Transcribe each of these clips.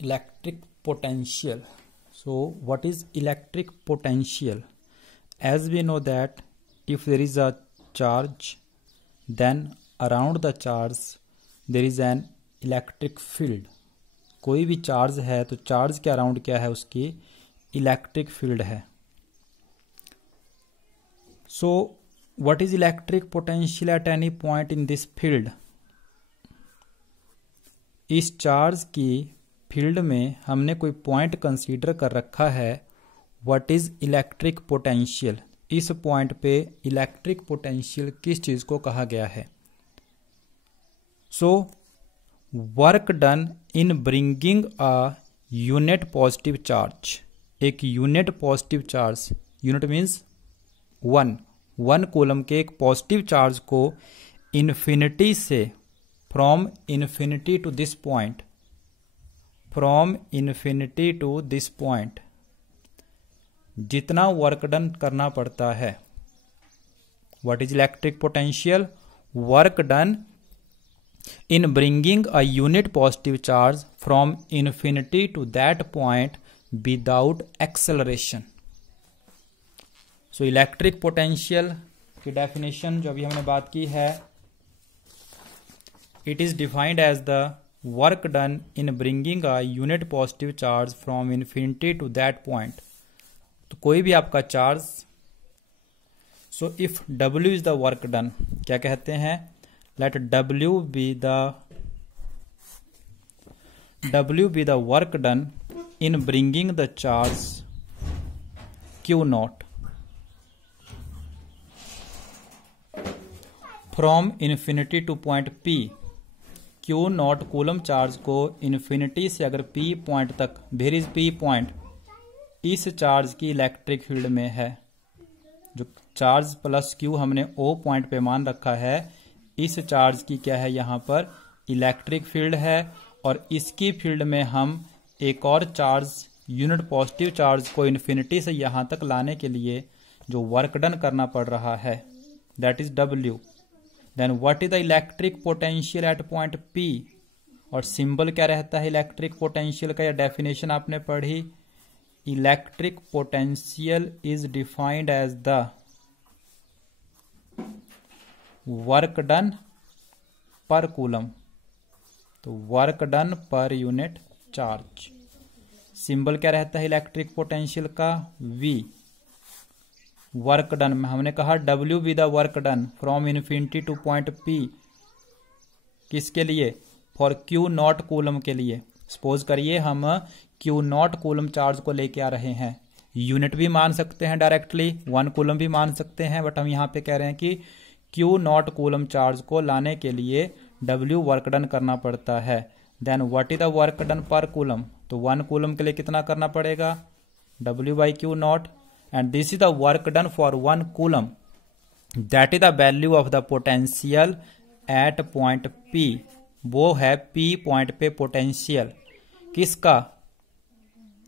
electric potential. So what is electric potential? As we know that if there is a charge, then around the charge there is an electric field. कोई भी charge है तो charge के around क्या है, उसकी electric field है. So what is electric potential at any point in this field? इस चार्ज की फील्ड में हमने कोई पॉइंट कंसीडर कर रखा है. What is electric potential? इस पॉइंट पे इलेक्ट्रिक पोटेंशियल किस चीज को कहा गया है? So work done in bringing a unit positive charge. एक unit positive charge, unit means one coulomb के एक पॉजिटिव चार्ज को इन्फिनिटी से, from infinity to this point, from infinity to this point जितना वर्क डन करना पड़ता है. What is electric potential? Work done in bringing a unit positive charge from infinity to that point without acceleration. So electric potential की definition जो अभी हमने बात की है, it is defined as the work done in bringing a unit positive charge from infinity to that point. तो कोई भी आपका चार्ज, so if W is the work done, क्या कहते हैं? Let W be the work done in bringing the charge Q not from infinity to point P. Q not coulomb charge को infinity से अगर P पॉइंट तक, where is P point, इस charge की electric field में है. जो charge plus Q हमने O पॉइंट पे मान रखा है, इस चार्ज की क्या है, यहाँ पर इलेक्ट्रिक फील्ड है. और इसकी फील्ड में हम एक और चार्ज, यूनिट पॉजिटिव चार्ज को इन्फिनिटी से यहाँ तक लाने के लिए जो वर्क डन करना पड़ रहा है, that is W. Then what is the electric potential at point P? और सिंबल क्या रहता है इलेक्ट्रिक पोटेंशियल का, या डेफिनेशन आपने पढ़ी. Electric potential is defined as the work done per coulomb. तो work done per unit charge. Symbol क्या रहता है इलेक्ट्रिक पोटेंशियल का? V. वर्क डन में हमने कहा W be the work done from infinity to point P. किसके लिए? फॉर Q नॉट कूलम के लिए. सपोज करिए हम Q नॉट कूलम चार्ज को लेके आ रहे हैं. यूनिट भी मान सकते हैं डायरेक्टली, 1 कूलम भी मान सकते हैं, बट हम यहाँ पे कह रहे हैं कि Q नॉट कूलम चार्ज को लाने के लिए W वर्क डन करना पड़ता है. Then what is the work done per coulomb? तो 1 कूलम के लिए कितना करना पड़ेगा? W by Q naught. And this is the work done for 1 coulomb. That is the value of the potential at point P. वो है P point पे potential किसका?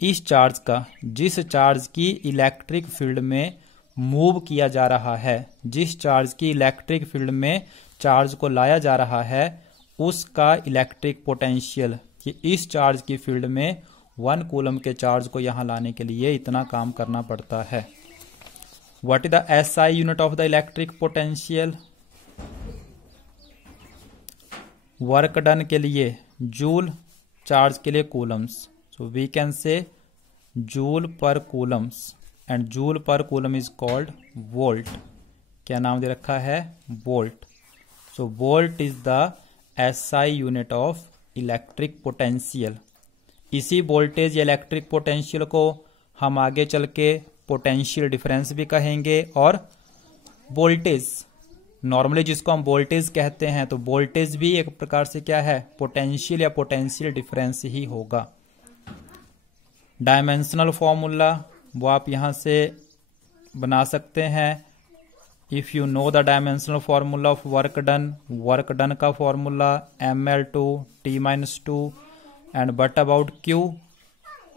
इस चार्ज का, जिस चार्ज की इलेक्ट्रिक फील्ड में मूव किया जा रहा है, जिस चार्ज की इलेक्ट्रिक फील्ड में चार्ज को लाया जा रहा है, उसका इलेक्ट्रिक पोटेंशियल. कि इस चार्ज की फील्ड में 1 कूलम के चार्ज को यहां लाने के लिए इतना काम करना पड़ता है. What is the SI unit of the electric potential? Work done के लिए जूल, चार्ज के लिए coulombs. So we can say joule per coulombs, and joule per coulomb is called volt. क्या नाम दे रखा है? Volt. So volt is the SI unit of electric potential. इसी वोल्टेज या इलेक्ट्रिक पोटेंशियल को हम आगे चल के पोटेंशियल डिफरेंस भी कहेंगे, और वोल्टेज, नॉर्मली जिसको हम वोल्टेज कहते हैं, तो वोल्टेज भी एक प्रकार से क्या है, पोटेंशियल या पोटेंशियल डिफरेंस ही होगा. डायमेंशनल फॉर्मूला वो आप यहां से बना सकते हैं. If you know the dimensional formula of work done का formula ml2 t-2 and but about Q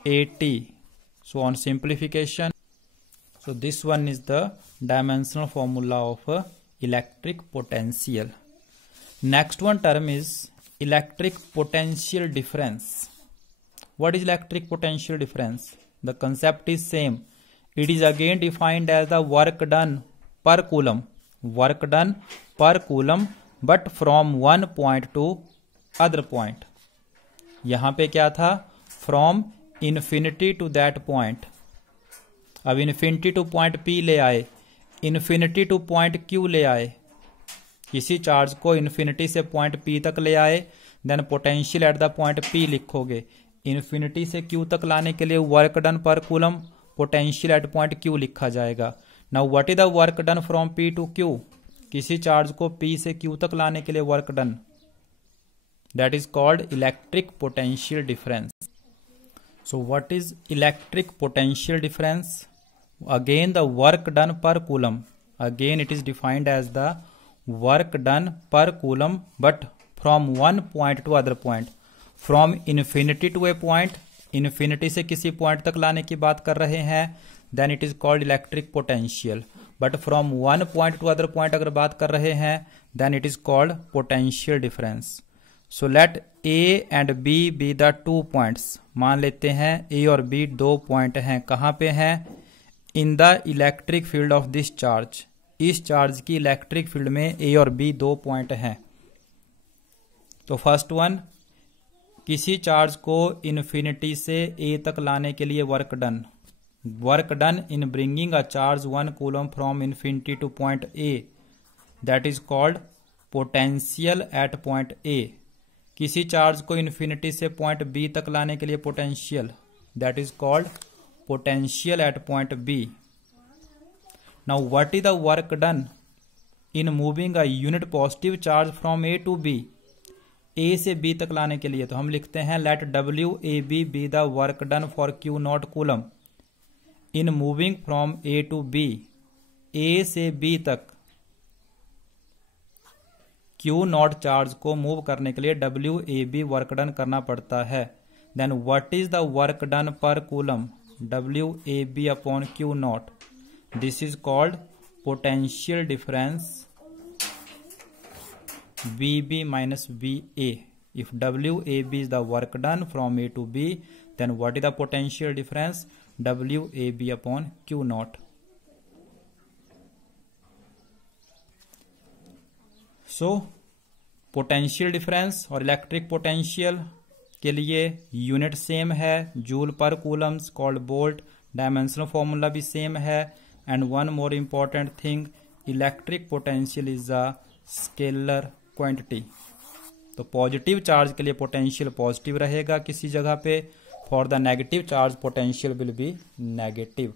AT. So on simplification, so this one is the dimensional formula of electric potential. Next one term is electric potential difference. What is electric potential difference? The concept is same. It is again defined as the work done per coulomb. Work done per coulomb, but from one point to other point. यहां पे क्या था? From infinity to that point. अब infinity to point P ले आए, infinity to point Q ले आए, किसी चार्ज को इन्फिनिटी से पॉइंट P तक ले आए, then potential at the point P लिखोगे। इन्फिनिटी से Q तक लाने के लिए work done per coulomb, potential at point Q लिखा जाएगा। Now what is the work done from P to Q? किसी चार्ज को P से Q तक लाने के लिए work done, that is called electric potential difference. So what is electric potential difference? Again the work done per coulomb. Again it is defined as the work done per coulomb, but from one point to other point. From infinity to a point, infinity से किसी point तक लाने की बात कर रहे हैं, then it is called electric potential. But from one point to other point अगर बात कर रहे हैं, then it is called potential difference. So let A and B be the 2 points. मान लेते हैं A और B दो पॉइंट हैं। कहाँ पे हैं? In the electric field of this charge. इस चार्ज की इलेक्ट्रिक फील्ड में ए और बी दो पॉइंट हैं। तो फर्स्ट वन, किसी चार्ज को इन्फिनिटी से ए तक लाने के लिए work done, work done in bringing a charge 1 coulomb from infinity to point A, that is called potential at point A. किसी चार्ज को इन्फिनिटी से पॉइंट बी तक लाने के लिए potential, that is called potential at point B. Now what is the work done in moving a unit positive charge from A to B? A से B तक लाने के लिए तो हम लिखते हैं let WAB be the work done for Q naught coulomb in moving from A to B. A से B तक Q naught चार्ज को मूव करने के लिए WAB वर्क डन करना पड़ता है। Then what is the work done per coulomb? WAB upon Q naught. This is called potential difference VB minus VA. If WAB is the work done from A to B, then what is the potential difference? WAB upon Q naught. So potential difference और electric potential के लिए unit same है, joule per Coulomb's called volt, dimensional formula भी same है। And one more important thing, electric potential is a scalar quantity. तो positive charge के लिए potential positive रहेगा किसी जगह पे, for the negative charge potential will be negative.